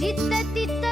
जिद्द तित्त